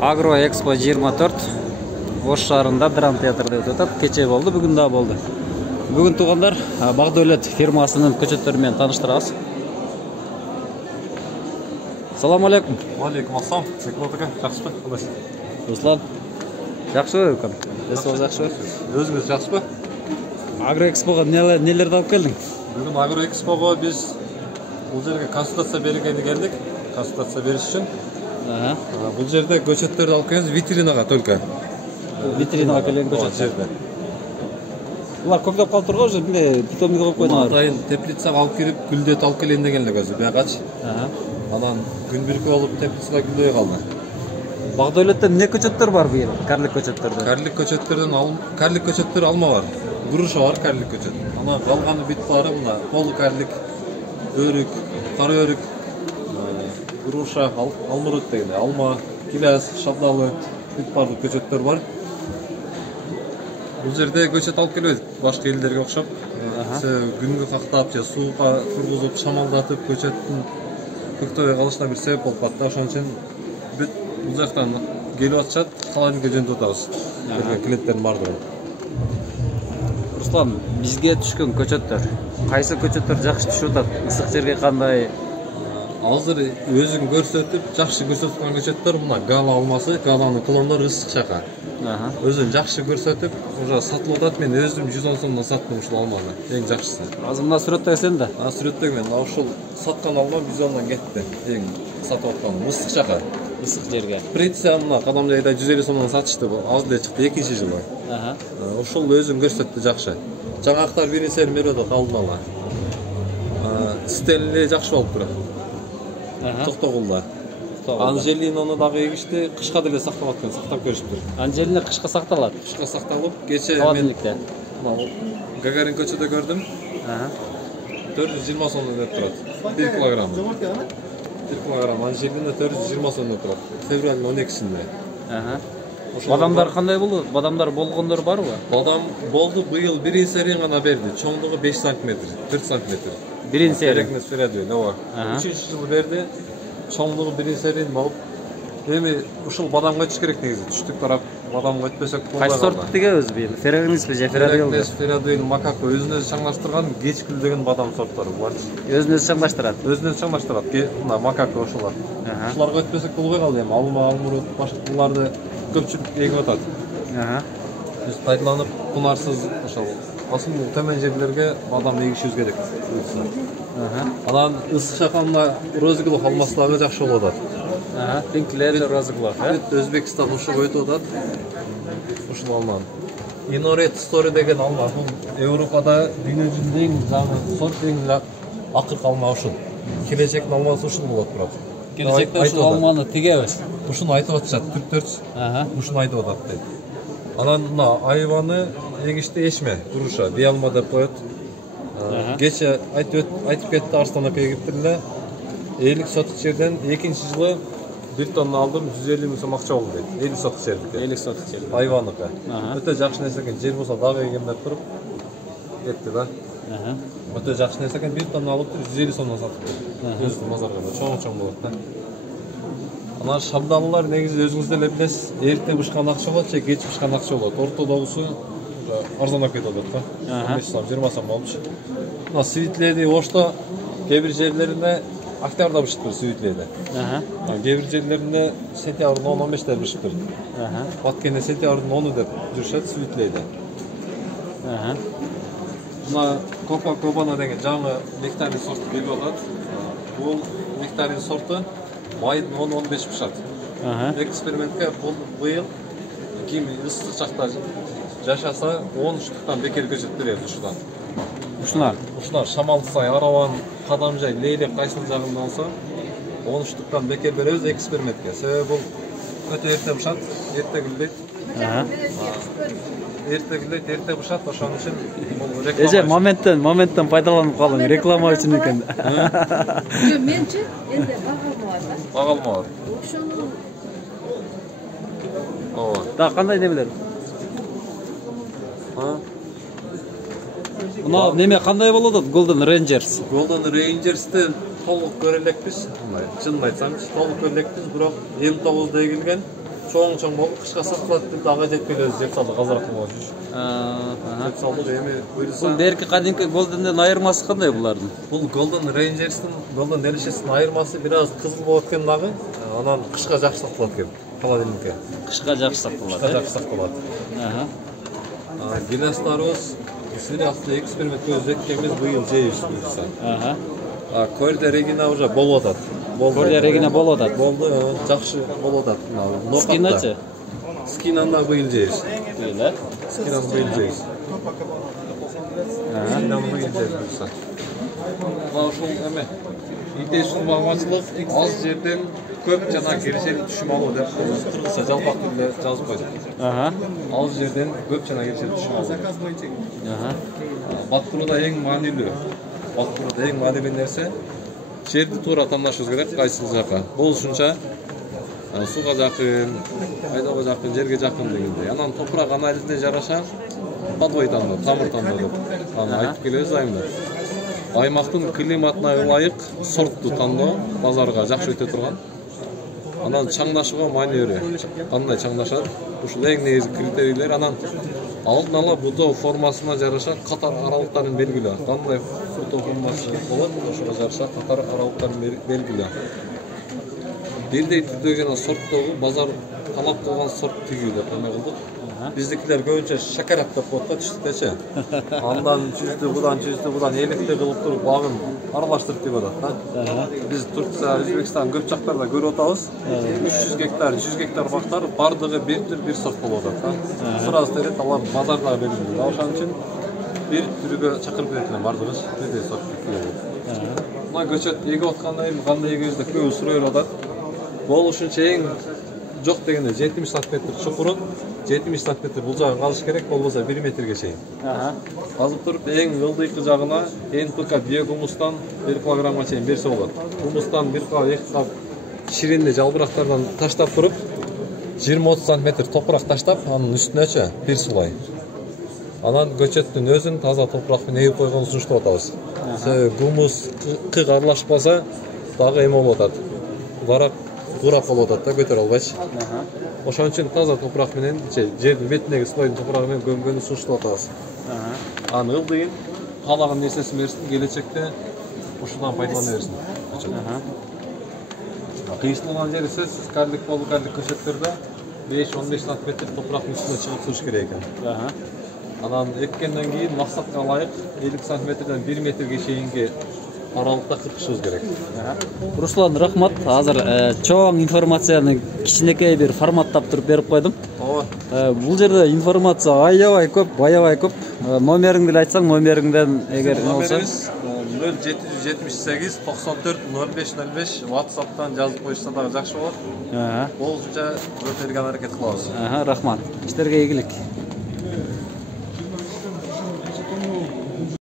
Agro Expo 24 Ош шаарында Драм театрда өтүп атат. Кече болду, бүгүн да болду. Бүгүн туугандар Багдөлөт фирмасынын көчөттөрү менен тааныштырабыз. Салам алейкум. Алейкум ассалам. Бекболот ака, жакшысызбы? Кандайсыз? Руслан. Жакшыбы экен? Эсиңиз жакшыбы? Өзүңүз жакшысызбы? Агро Экспого нелерди алып келдиң? Бүгүн Агро Экспого биз бул жерге консультация бергени келдик. Консультация бериш үчүн. Бул жерде көчөттөрдү алып келебиз, витринага только. Витринага келген көчөттөр. Булар көктөп калып турган же биле питомник коюп койдуңар? Атайын теплицага алып келип, гүлдөтүп алып келейин деген эле өзү биягачы. Анан күн бирки болуп теплицага гүлдөй калды. Багдөлөттө эмне көчөттөр бар быйыл? Карлик көчөттөрдө. Карлик көчөттөр алма бар. Груша бар, карлик көчөт. Анан калганы бүт баары мына полукарлик, өрүк, кара өрүк, груша, алмұрут деген, алма, килас, шабдалы, бүт барлык көчөттөр бар. Бул жерде көчөт алып келбедик, башка элдерге окшоп. Күнгө кактап же сууга тургузуп, шамалдатып көчөттүн көктөбөй калышына бир себеп болуп калды. Ошон үчүн бүт бул жактан келип атышат, холодильникке жөнөтүп атабыз. Клиенттердин баардыгын. Руслан, бизге түшкөн көчөттөр. Кайсы көчөттөр жакшы түшүп атат? Ысык жерге кандай? Азыр өзүң көрсөтүп, жакшы көрсөткөн көчөттөр мына гала алмасы, галанын клондору ысык жака. Өзүн жакшы көрсөтүп, уже сатылып атат. Мен өзүм 110 сомдон саттым ушул алманы. Эң жакшысы. Азыр мына сүрөттөгү сен да? Сүрөттөгү мен ушул саткан алма 110дон кетти. Эң сатып атканым ысык жака. Ысык жерге. Принция мына кадам жайда 150 сомдон сатышты. Аз эле чыкты, 2-чи жылы. Ушул өзүн көрсөттү жакшы. Жаңактар биринчи берип атат алдын ала. Стенли жакшы болуп турат. Токтогулда. Анжелинону дагы эгишти, кышка деле сактап аткан, сактап көрүшүптүр. Анжелина кышка сакталат. Кышка сакталып, кече мен Гагарин көчөдө көрдүм. 420 сомдон өтүп турат. 1 килограмм. 1 килограмм анжелина 420 сомдон турат. Февралдын 12-синде. Бадамдар кандай болду? Бадамдар болгондор барбы? Бадам болду, быйыл биринчи серия гана берди. Чоңдугу 5 см, 4 см. Биринчи серия. Ооба. 3-жылы берди. Чоңдугу биринчи серия болуп. Эми ушул бадамга өтүш керек негизи. Түштүк тарап бадамга өтпөсөк болбой калды. Кайсы сорт тигебиз быйыл? Феррагнисби же Феррадуэлби? Феррадуэл, макако өзүн өзү чаңдаштырган кеч гүлдөгөн бадам сорттору бар. Өзүн өзү чаңдаштырат. Өзүн өзү чаңдаштырат. Мына макако ошолор. Ушуларга өтпөсөк болбой калды. Эми алма, алмурут, башкаларды көпчүлүк эгип атат. Биз пайдаланып, кунарсыз ошол асыл төмөн жерлерге бадам эгишибиз керек. Анан ысык жакында розыгылык алмасы дагы жакшы болуп атат. Пинклер, розыгылык, Өзбекстан ушуга өтүп атат. Ушул алманы. Инорет Story деген алма. Бул Европада дүйнө жүзүндө эң жаңы сорт, эң акыркы алма ушул. Келечектин алмасы ушул болот турат. Келечекте ушул алманы тигебиз. Ушуну айтып атышат, түрктөр. Ушуну айтып атат дейт. Анан мына айваны эгишти эшме, груша, биалма деп коет. Кече айтып кетти Арслан ака эгиптир эле. 50 сотық жерден экинчи жылы 1 тонна алдым, 150 миң сом акча болду дейт. 50 сотық жердики. 50 сотық жердики. Айваныка. Өтө жакшы нерсе экен. Жер болсо дагы эгем деп туруп кетти да. Өтө жакшы нерсе экен. 1 тонна алып 150 сомдон сатып. Өзү базарга чоң болот да. Анан шабдалылар негизи өзүңүз деле билесиз, эрте бышкан акча болот же кеч бышкан акча болот. Ортодогусу арзанап кетип атат да. 15 сом, 20 сом болчу. Мына свитледи Ошто кээ бир жерлеринде октябрда бышыптыр свитледи. Кээ бир жерлеринде сентябрдын 10-15-те бышыптыр. Баткенде сентябрдын 10-у деп жүрүшөт свитледи. Мына Копа-Кобана деген жаңы нектарин сорту келип атат. Бул нектарин сорту майдын 10-15 бышат. Экспериментке быйыл ким ысык жакта жашаса 10 штуктан бекер көчөт беребиз ушудан. Ушунар Шамалсай, Араван, Кадамжай, Лейлек кайсыл жагында болсо 10 штуктан бекер беребиз экспериментке. Себеби бул өтө эрте бышат, эрте гүлдөйт. Эрте бышат, ошон үчүн бул реклама. Моменттен пайдаланып калдың, реклама үчүн экен. Жо, менчи энде багалма бар. Ошону Да, кандай немелер? Мына неме кандай болот? Golden Rangers. Golden Rangers'ты толук көрө элекпиз. Чынын айтсам, толук көрө элекпиз, бирок 59да эгилген. чоң болуп кышка сатылат деп ага жетпей жеп салдык азыраак болгон үчүн. Жеп салдык эми буюрса. Бул берки кадимки Golden'ден айырмасы кандай булардын? Бул Golden Rangers'тын, Golden Deliciours'тын айырмасы бир аз кызыл болот экен дагы. Анан кышка жакшы сакталат экен. Холодильникке. Кышка жакшы сакталат. Кышка жакшы сакталат. Гилястарыбыз сыйрақты эксперимент көздөткенбиз быйыл жейбиз буюрса. Корде Регина уже болуп атат. Корде Регина болуп атат. Болду, жакшы болуп атат. Скиначы? Скинаны быйыл жейбиз. Быйыл, э? Скинаны быйыл жейбиз. Скинаны быйыл жейбиз буюрса. Мына ушул эме интенсивдүү багмачылык аз жерден көп жана киришeli түшүм алуу деп кыргызча жалпак тилде жазып койдук. Аз жерден көп жана киришeli түшүм алуу. Баттырууда эң маанилүү нерсе жерди туура тандашыбыз керек, кайсыл жака. Болушунча сууга жакын, айдоого жакын, жерге жакын дегендей. Анан топурак анализине жараша подвой тандоо, тамыр тандоо деп аны айтып келебиз айымда. Аймактын климатына ылайык сортту тандоо базарга жакшы өтө турган. Анан чаңдашууга маани берет. Кандай чаңдашат? Ушул эң негизги критерийлер. Анан алдын ала бутоо формасына жараша катар аралыктарын белгилөө. Кандай бутоо формасы болот, ошого жараша катар аралыктарын белгилөө. Бирдей түрдөгү жана сорттогу базар талап кылган сорт тигүү деп эме кылдык. Биздикилер көбүнчө шакарат деп коет да түштүкчө. Андан чүздү, будан электе кылып туруп багын аралаштырып тигип атат да. Биз Турция, Өзбекстан көп жактарда көрүп атабыз. 300 гектар, 100 гектар бактар бардыгы бир түр, бир сорт болуп атат да. Сразу терет алар базарда белгилүү. Ошон үчүн бир түргө чакырып кеткен бардыгы бирдей сорт тигип. Мына көчөт эгип аткандай кандай эгебиз деп көбү сурай атат. Болушунча эң жок дегенде 70 см чукурун 70 см бул жагы калыш керек, болбосо 1 метрге чейин. Казып туруп эң ылдыйкы жагына НПК биогумустан 1 килограммга чейин берсе болот. Гумустан 1 кап, 2 кап ширинди жалбырактардан таштап туруп 20-30 см топурак таштап, анын үстүнөчө бир сулай. Анан көчөттүн өзүн таза топурак менен эгип койгонун сунуштап атабыз. Гумус кыг аралашпаса дагы эме болуп атат. Курап болуп атат да, көтөрө албайчы. Ошон үчүн таза топурак менен жердин бетиндеги слойдун топурагы менен көмгөнү сунуштап атабыз. Анын ылдыйын каалаган нерсесин берсин, келечекте ушундан пайдалана берсин. Кыйшылган жери сөзсүз карлик көчөттөрдө 5-15 см топурактын үстүнө чыгып туруш керек экен. Анан эккенден кийин максатка ылайык 50 см-ден 1 метрге чейинки аралыкта кыркышыбыз керек. Руслан, рахмат. Азыр чоң информацияны кичинекей бир форматтап туруп берип койдум. Бул жерде информация аябай көп. Номериңди эле айтсаң, номериңден эгер болсо 0778 94 0505 WhatsApp'tan жазып коюшса дагы жакшы болот. Болушунча өтөргө аракет кылабыз. Рахмат. Иштерге ийгилик.